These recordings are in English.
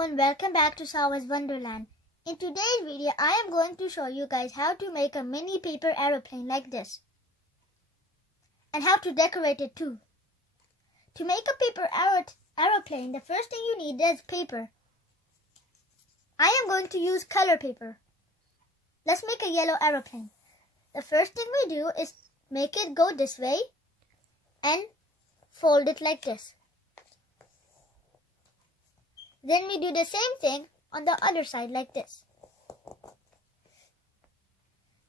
everyone, welcome back to Sara's Wonderland. In today's video, I am going to show you guys how to make a mini paper aeroplane like this. And how to decorate it too. To make a paper aeroplane, the first thing you need is paper. I am going to use color paper. Let's make a yellow aeroplane. The first thing we do is make it go this way and fold it like this. Then we do the same thing on the other side like this.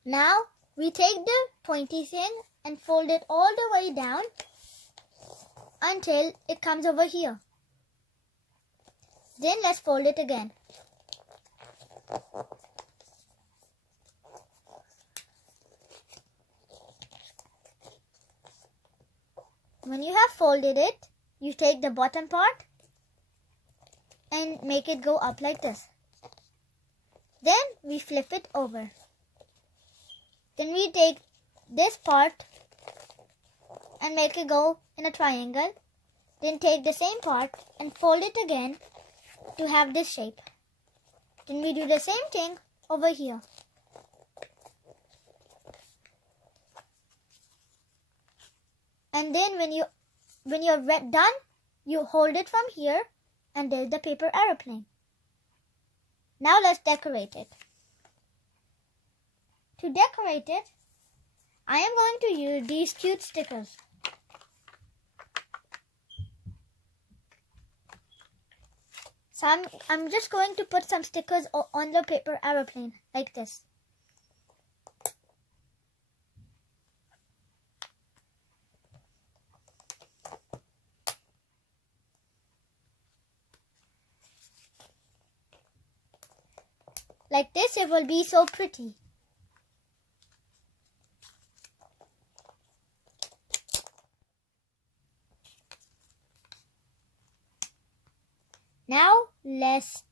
Now we take the pointy thing and fold it all the way down until it comes over here. Then let's fold it again. When you have folded it, you take the bottom part and make it go up like this. Then we flip it over. Then we take this part and make it go in a triangle. Then take the same part and fold it again to have this shape. Then we do the same thing over here. And then when you're done, you hold it from here and there's the paper aeroplane. Now let's decorate it. To decorate it, I am going to use these cute stickers. So I'm just going to put some stickers on the paper aeroplane like this. Like this, it will be so pretty. Now let's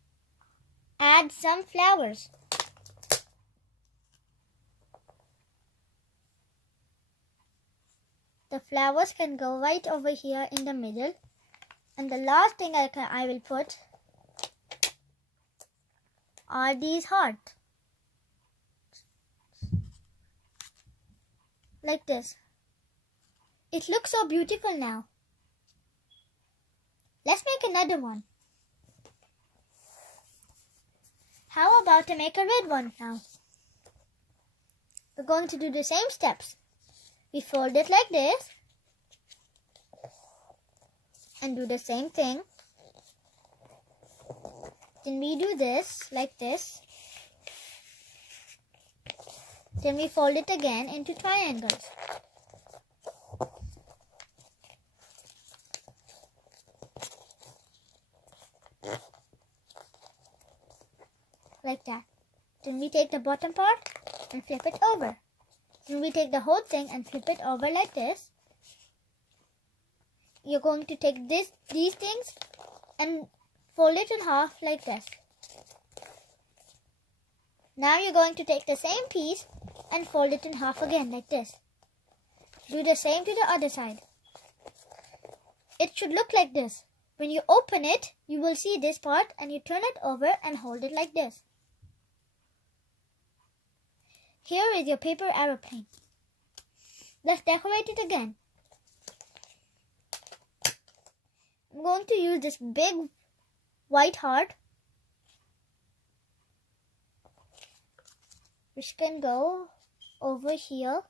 add some flowers. The flowers can go right over here in the middle. And the last thing I will put are these hearts. Like this. It looks so beautiful now. Let's make another one. How about to make a red one now? We're going to do the same steps. We fold it like this and do the same thing. Then we do this like this. Then we fold it again into triangles. Like that. Then we take the bottom part and flip it over. Then we take the whole thing and flip it over like this. You're going to take these things and fold it in half like this. Now you're going to take the same piece and fold it in half again like this. Do the same to the other side. It should look like this. When you open it, you will see this part and you turn it over and hold it like this. Here is your paper aeroplane. Let's decorate it again. I'm going to use this big white heart, which can go over here.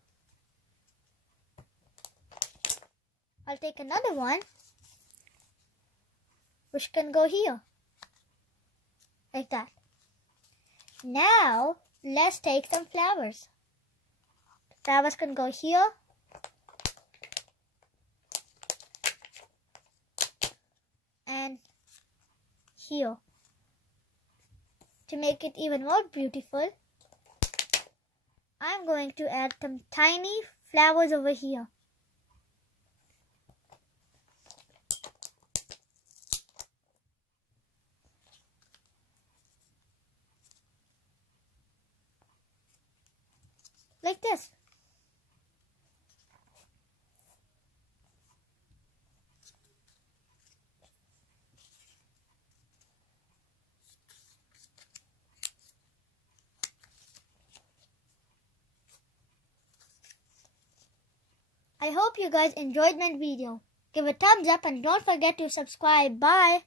I'll take another one, which can go here, like that. Now, let's take some flowers. Flowers can go here. And here. To make it even more beautiful, I'm going to add some tiny flowers over here. Like this. I hope you guys enjoyed my video. Give a thumbs up and don't forget to subscribe. Bye!